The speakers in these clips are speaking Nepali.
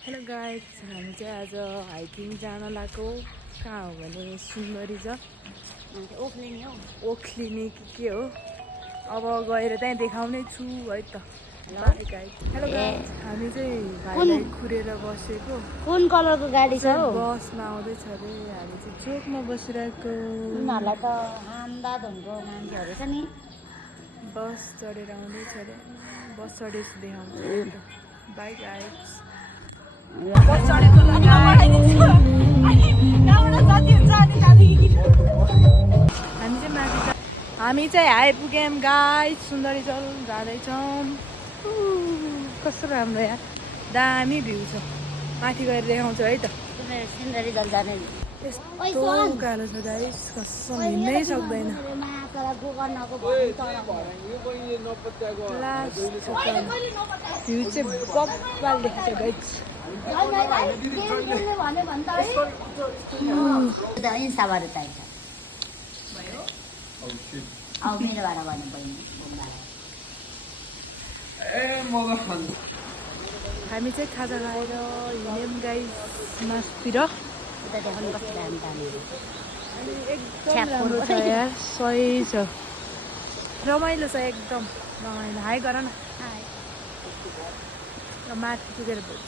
हेलो गाइस, हामी चाहिँ आज हाइकिङ जान लागेको कहाँ हो भने सुन्दरी छ ओखलिनी के हो। अब गएर त्यहीँ देखाउने छु है त। हेलो गाइस, हामी चाहिँ भाइलाई कुरेर बसेको। कुन कलरको गाडी छ हौ? बसमा आउँदैछ अरे। हामी चाहिँ चोकमा बसिरहेको। उनीहरूलाई त आन्दाधनको मान्छेहरू छ नि। बस चढेर आउँदैछ अरे। बस चढेपछि देखाउँछ। By guys. बस चढेको हामी चाहिँ आइपुग्यौँ गाइस। सुन्दरी चल जाँदैछौँ। कस्तो राम्रो यहाँ दामी भ्यू छ। माथि गएर देखाउँछु है त। सुन्दरी जल जाने यस्तो उकालो छ गाइस, कसम हिँड्नै सक्दैन। भ्यू चाहिँ बब्बाल देखाएको गाइस। इन्स्टाबाट चाहिन्छ अब मेरोबाट भन्नु बहिनी। हामी चाहिँ खाजा खाएर हिँड्यौँ गाइस मासतिर। एकदम राम्रो छ यार, सही छ, रमाइलो छ एकदम रमाइलो। हाई गर न। र माथि पुगेर बोल्छ।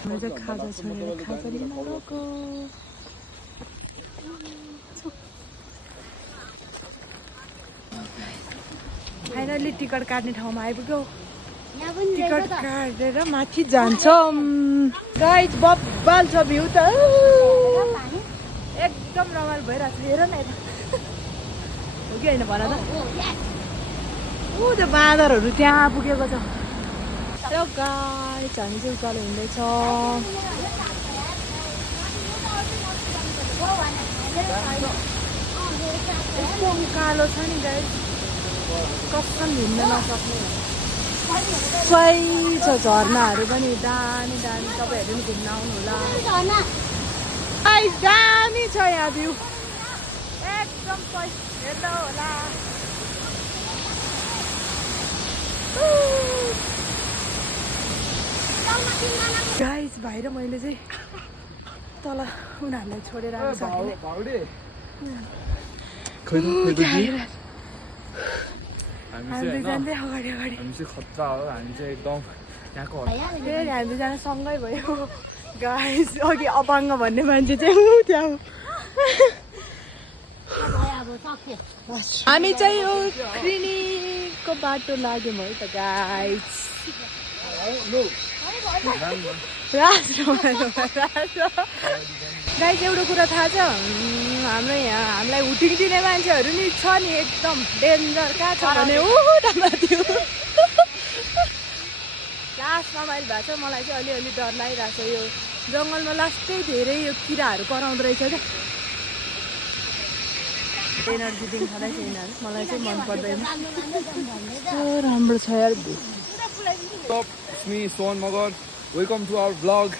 हामी चाहिँ खाजा छोडेर खाजा लिन गएको। फाइनली टिकट काट्ने ठाउँमा आइपुग्यो। टिकट काटेर माथि जान्छौँ गाइस। बब्बाल छ भ्यू त, एकदम रमाइलो भइरहेको छ। हेर न यता हो कि होइन भन त। ऊ त्यो बाँदरहरू त्यहाँ पुगेको छ। र गाइस हामी चाहिँ उकालो हिँड्दैछौँ। यस्तो उकालो छ नि गाइस, कसम हिँड्न नसक्ने। सही छ, झर्नाहरू पनि दामी दामी। तपाईँहरू पनि घुम्न आउनु होला। दामी छ यहाँ भ्यू एकदम। हेर्दा होला गाइस। भाइ र मैले चाहिँ तल उनीहरूलाई छोडेर आएको छ। हामी जाँदै अगाडि अगाडि। हामी चाहिँ खतरा हो। हामी चाहिँ एकदम यहाँको फेरि हामी जान सँगै भयो गाइस। अघि अपाङ्ग भन्ने मान्छे चाहिँ त्यहाँ। हामी चाहिँ यो क्लिनिकको बाटो लाग्यौँ है त गाइस। गाइस एउटा कुरा थाहा छ, हाम्रो यहाँ हामीलाई हुटिङ दिने मान्छेहरू नि छ नि, एकदम डेन्जर। कहाँ छ भने लास्टमा माइल भएको छ। मलाई चाहिँ अलिअलि डर लागिरहेको छ। यो जङ्गलमा लास्टै धेरै यो किराहरू कराउँदो रहेछ क्या। एनर्जी दिखाउँदैछ यिनीहरू, मलाई चाहिँ मन पर्दैन। राम्रो छ यार। It's me, Sohan Magar. Welcome to our vlog.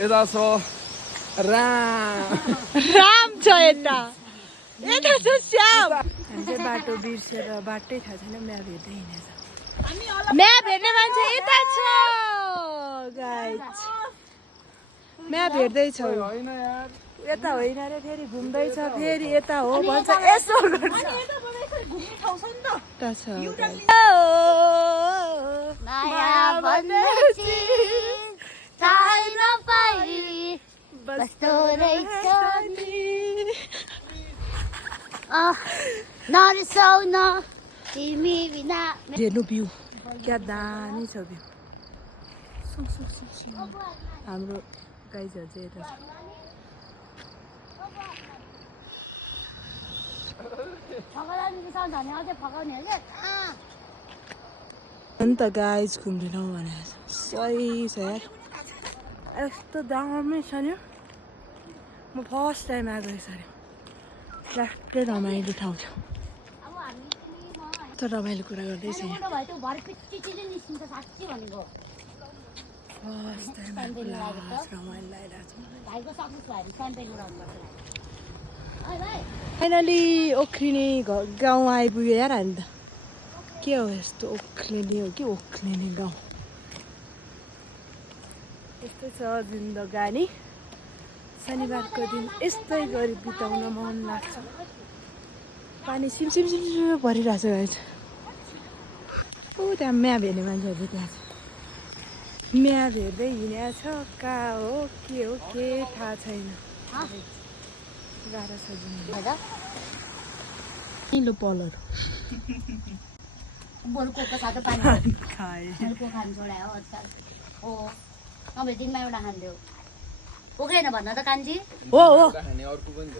यता छ राम छ यता, यता छ श्याम। हामी चाहिँ बाटो बिर्सेर बाटै थाहा छैन। म्याप हेर्दै हिँडेछ। म्याप हेर्ने मान्छे यता छ गाइस। म्याप हेर्दैछ। होइन यार, यता होइन रे, फेरि घुम्दैछ, फेरि यता हो भन्छ। यसो गर्छ। हेर्नु भ्यू क्या दामी छ भ्यू। हाम्रो गाइजहरू चाहिँ यता छ। अन्त गाइज घुम्दैनौँ भने सही छ यार। यस्तो दामी छ नि। म फर्स्ट टाइम आएको यसरी। लास्टै रमाइलो ठाउँ छ। त रमाइलो कुरा गर्दैछ यहाँ। फर्स्ट टाइम रमाइलो लागिरहेको छ। फाइनली ओखलिनी गाउँ आइपुग्यो यार हामी त। के हो यस्तो ओखलिनी हो कि ओखलिनी गाउँ। यस्तै छ जिन्दगानी शनिबारको दिन यस्तै गरी बिताउन मन लाग्छ पानी सिमसिम सिमसिम परिरहेछ गाइस ऊ त्यहाँ म्याप हेर्ने मान्छेहरू त्यहाँ छ म्याप हेर्दै हिँडेको छ कहाँ हो के थाहा छैन गाह्रो छ जिन्दगी पलहरू बरु कोको साथै पानी खाए को खान छोडायो आजकल ओ नभए दिनमा एउटा खान्थ्यो पोख्दैन भन्न त कान्छी हो खाने अर्को पनि छ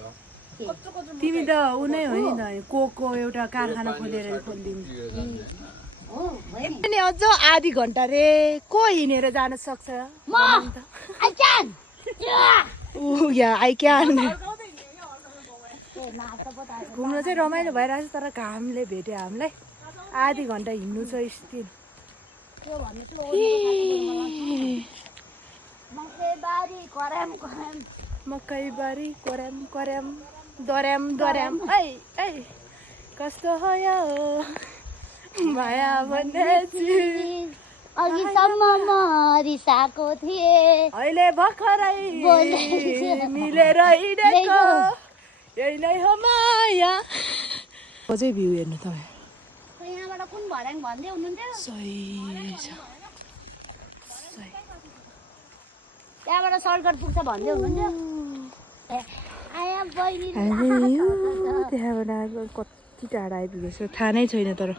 तिमी त ऊ नै हो नि त कोको एउटा कारखाना खोलेर खोलिदिन्छ हो भयो नि अनि अझ आधी घन्टा रे को हिँडेर जान सक्छ म आई क्यान ऊ या आई क्यान ए नाच त पता घुम्न चाहिँ रमाइलो भइरहेको छ तर घामले भेट्यो हामीलाई आधी घन्टा हिँड्नु छ स्टिल के भन्नु त्यो मकैबारी कराम कराम मकैबारी कोर्याम कोर्याम दोर्याम दोर्याम ऐ ऐ कस्तो हो यो माया भन्ने चिज अघिसम्म म रिसाएको थिएँ अहिले भर्खरै बोलेको मिलेर हिँडेको यही नै हो माया को चाहिँ भ्यू हेर्नु तपाईँ यहाँबाट कुन भर्याङ भन्दै हुनुहुन्थ्यो सही छ सही त्यहाँबाट सर्टकट पुग्छ भन्दै हुनुहुन्थ्यो आया बहिनी त्यहाँबाट कति टाढा आइपुगेछ थाहा नै छैन तर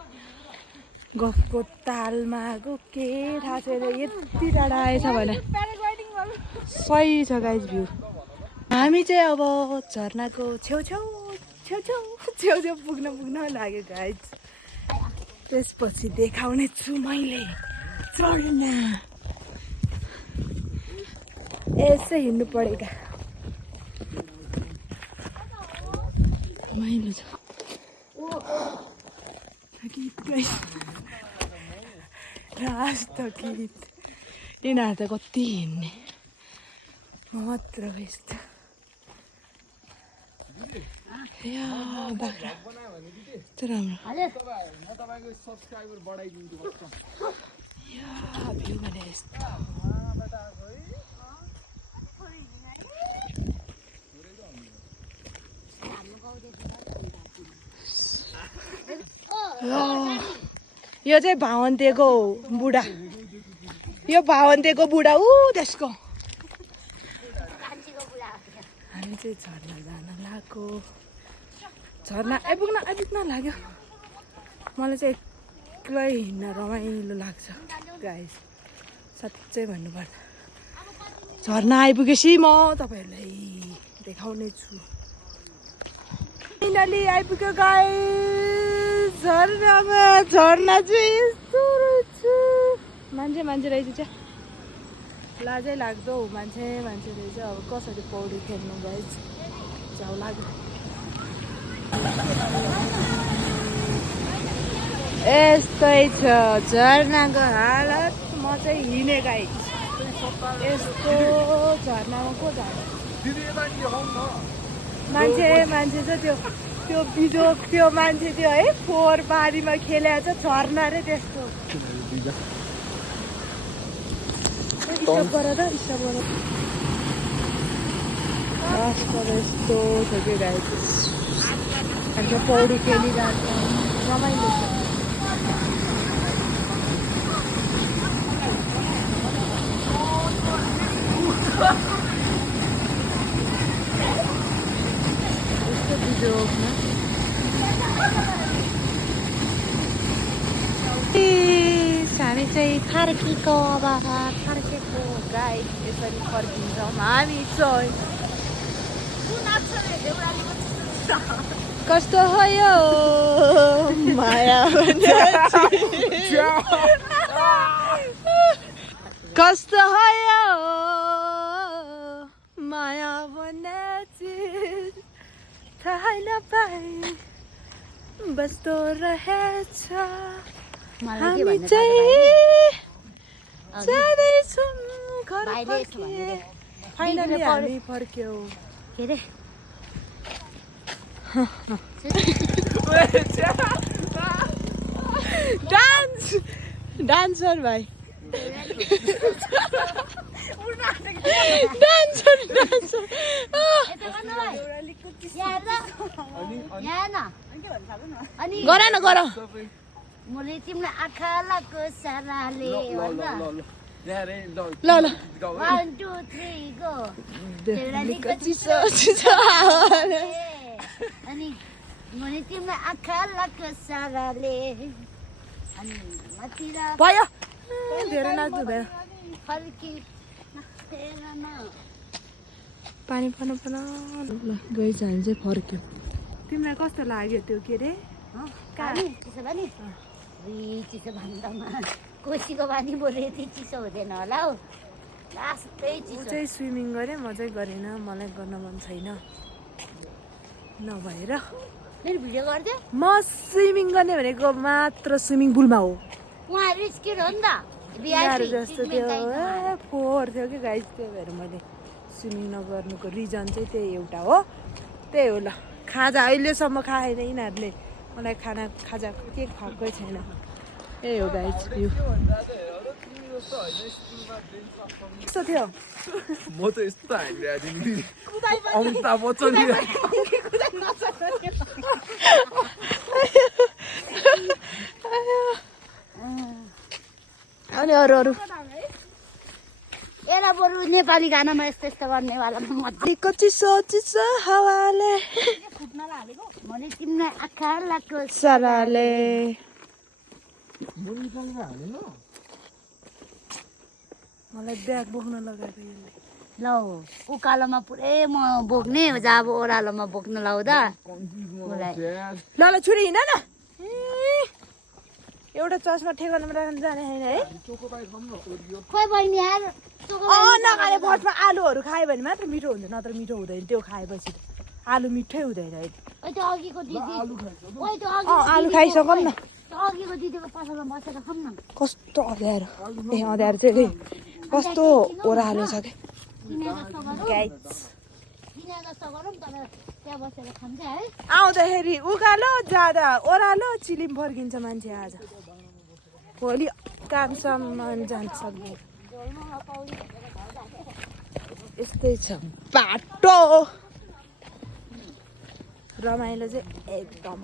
गफको तालमा गयो के थाहा छैन यति टाढा आएछ भने सही छ गाइज भ्यू हामी चाहिँ अब झर्नाको छेउछेउ पुग्न लाग्यो गाइज त्यसपछि देखाउने छु मैले झर्ना यसै हिँड्नु परेका रमाइलो छ गीत गाइस लास्ट गीत यिनीहरू त कति हिँड्ने म मात्र यस्तो बाख्रा यस्तो राम्रो भ्यू भने यस्तो यो चाहिँ भावन्तेको बुढा यो भावन्तेको बुढा ऊ त्यसको हामी चाहिँ झर्ना जान लाग्यो झर्ना आइपुग्न लाग्यो मलाई चाहिँ एक्लै हिँड्न रमाइलो लाग्छ गाइस साँच्चै भन्नुपर्दा झर्ना आइपुगेपछि म तपाईँहरूलाई देखाउने छु फाइनली आइपुग्यो गाइस झर्नामा झर्ना चाहिँ यस्तो रहेछ मान्छे रहेछ क्या लाजै लाग्दो मान्छे रहेछ अब कसरी पौडी खेल्नु गाइस जाउ लाग्यो यस्तै छ झर्नाको हालत म चाहिँ हिँडेँ गाइस यस्तो झर्नामा को जान्छ मान्छे छ त्यो बिजोक त्यो मान्छे त्यो है फोहोर पारीमा खेलेको छ झर्ना रे त्यस्तो स्टप गर यस्तो छ कि गाइस अन्त पौडी खेलिरहेको रमाइलो छ यस्तो बिजोकमा हामी चाहिँ फर्केको गाइस यसरी फर्किन्छौँ हामी चाहिँ कस्तो हो यो माया कस्तो हो यो माया भन्ने चिज थाहै नपाई बस्तो रहेछ हामी चाहिँ जाँदैछौँ घर फर्किए फाइनली हामी फर्क्यौ के अरे डान्सर भाइ अनि गर न गर मैले तिमीलाई आँखा लाको साराले भन्न ल ल 1 2 3 गो लिको चिसो चिसो हावाले अनि मैले तिमीलाई आँखा लाको साराले अनि मतिर भयो धेरै नाच्नु भयो फर्की नखेर न पानी पर्नु पर्न ल गइस हामी चाहिँ फर्क्यौँ तिमीलाई कस्तो लाग्यो त्यो के अरे पानी चिसो पानी चिसो भन्दामा कोसीको पानी बोले यति चिसो हुँदैन होला हौ लास्टै ऊ चिसो चाहिँ स्विमिङ गरेँ म चाहिँ गरेन मलाई गर्न मन छैन नभएर मेरो भिडियो गरिदियो म स्विमिङ गर्ने भनेको मात्र स्विमिङ पुलमा हो उहाँहरू स्किड हो नि त यिनीहरू जस्तो त्यो फोहोर थियो कि गाइस त्यही भएर मैले स्विमिङ नगर्नुको रिजन चाहिँ त्यही एउटा हो त्यही हो ल खाजा अहिलेसम्म खाएन यिनीहरूले मलाई खाजा के खुवाएकै छैन यही हो गाइस भ्यू कस्तो थियो म त यस्तो हानिरहेको थिएँ नि अमिताभ बच्चन अनि अरू अरू एरा बरु नेपाली गानामा यस्तो यस्तो गर्नेवाला मजाको चिसो चिसो हावाले भने तिमीलाई आँखा लाग्यो सराले मलाई ब्याग बोक्न लगाएको यसले ल उकालोमा पुरै म बोक्ने जब ओह्रालोमा बोक्न लाउँदा ल ल छुरी हिँड न एउटा चस्मा ठेगानामा राख्न जाने होइन है खोइ बहिनी यार नखाने बसमा आलुहरू खायो भने मात्र मिठो हुन्छ नत्र मिठो हुँदैन त्यो खाएपछि आलु मिठै हुँदैन ओइ त्यो अघिको दिदी ओइ त्यो आलु खाइसकौँ न अघिको दिदीको पसलमा बसेर खाऊँ न कस्तो अँध्यारो ए अँध्यारो चाहिँ कस्तो ओह्रालो छ क्या किने जस्तो गरौँ गाइस किने जस्तो गरौँ तर त्यहाँ बसेर खान्छ है आउँदाखेरि उकालो जाँदा ओह्रालो चिलिम फर्किन्छ मान्छे आज भोलि कामसम्म जान्छ सक्दैन यस्तै छ बाटो रमाइलो चाहिँ एकदम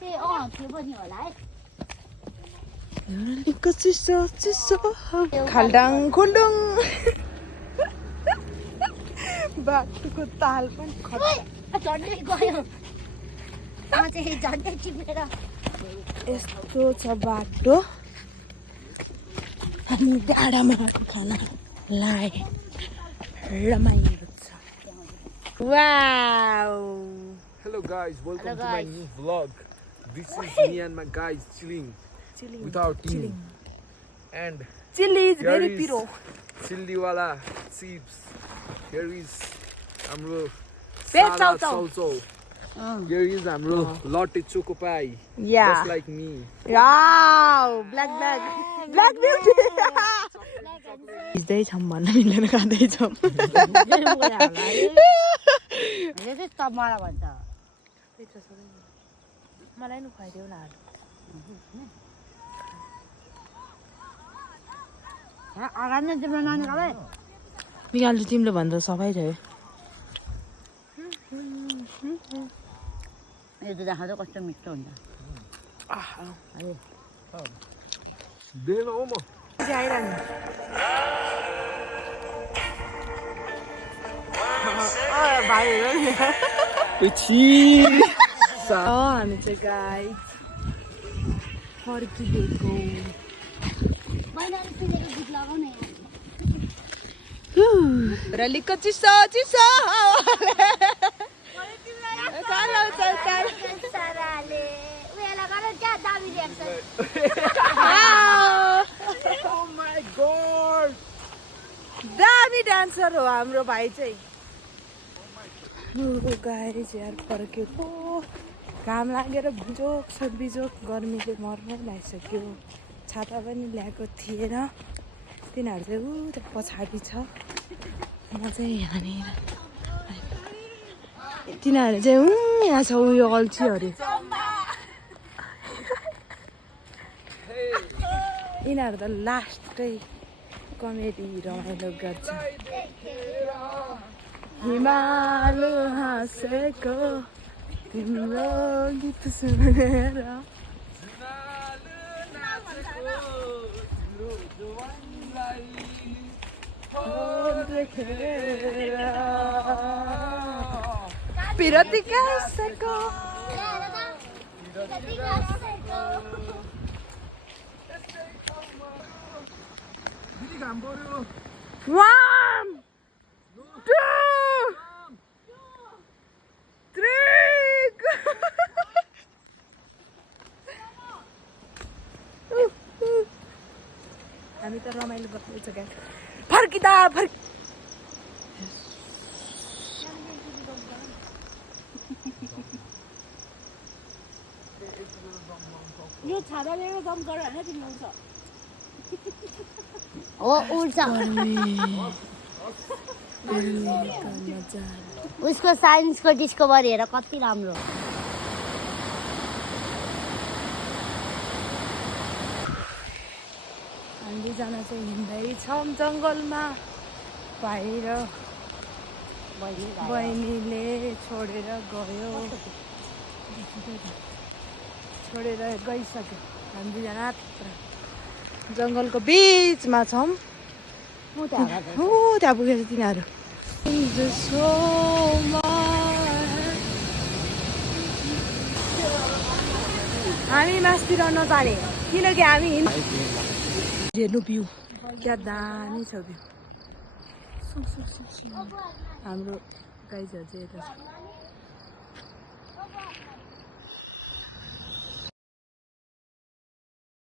त्यो पनि होला है चिसो चिसो खाल्डाङ खुल्डुङ बाटोको ताल पनि झन्डै गयो चाहिँ झन्डै टिपेर यस्तो छ बाटो हामी डाँडामा खाना लाए रमाइलो छ wow Hello guys, welcome to my new vlog. This is me and my guys chilling with our team. And chilli is here very is पिरो chilli wala chips. Here is हाम्रो Veg salad chow chow. also. Here is हाम्रो latte choco pie. Yeah. Just like me. Wow black beauty हिज्दै छौँ भन्न मिलेन खाँदैछौँ मलाई भन्छ मलाई नि खुवाइदेऊ न अगाडि नै तिम्रो नानीलाई निकाल्छु तिमीले भन्दा सफाइ थियो यो त देखाउँछ कस्तो मिठो हुन्छ Then oh ma. हामी चाहिँ गाइस फर्किदिएको महिनाले सुनेको गीत लगाउने रलीको चिसो चिसो साराले उयोलाई गर क्या दामी रियाक्सन Oh my god. दामी डान्सर हो हाम्रो भाइ चाहिँ गाइस यार फर्केको घाम लागेर बिजोक छ बिजोक गर्मीले मर्नै लागिसक्यो छाता पनि ल्याएको थिएन तिनीहरू चाहिँ ऊ त्यो पछाडि छ म चाहिँ यहाँनिर तिनीहरू चाहिँ यहाँ छ उयो अल्छीहरू यिनीहरू त लास्टै कमेडी रमाइलो गर्छ हिमाल हाँसेको तिम्रो गीत सुनेर पिरती कसको One, two, three. हामी त रमाइलो गर्दैछ क्या फर्किँदा यो छाता लिएर दम गर होइन तिमीले उल्छ हो उल्छ उसको साइन्सको डिस्कभरी हेर कति राम्रो हामी दुईजना चाहिँ हिँड्दैछौँ जङ्गलमा बाहिर बहिनीले छोडेर गइसक्यो हामी दुईजना जङ्गलको बिचमा छौँ त्यहाँ पुगेछ तिनीहरू हामी मासतिर नजाने किनकि हामी हेर्नु भ्यू क्या दामी छ भ्यू हाम्रो गाइजहरू चाहिँ यता छ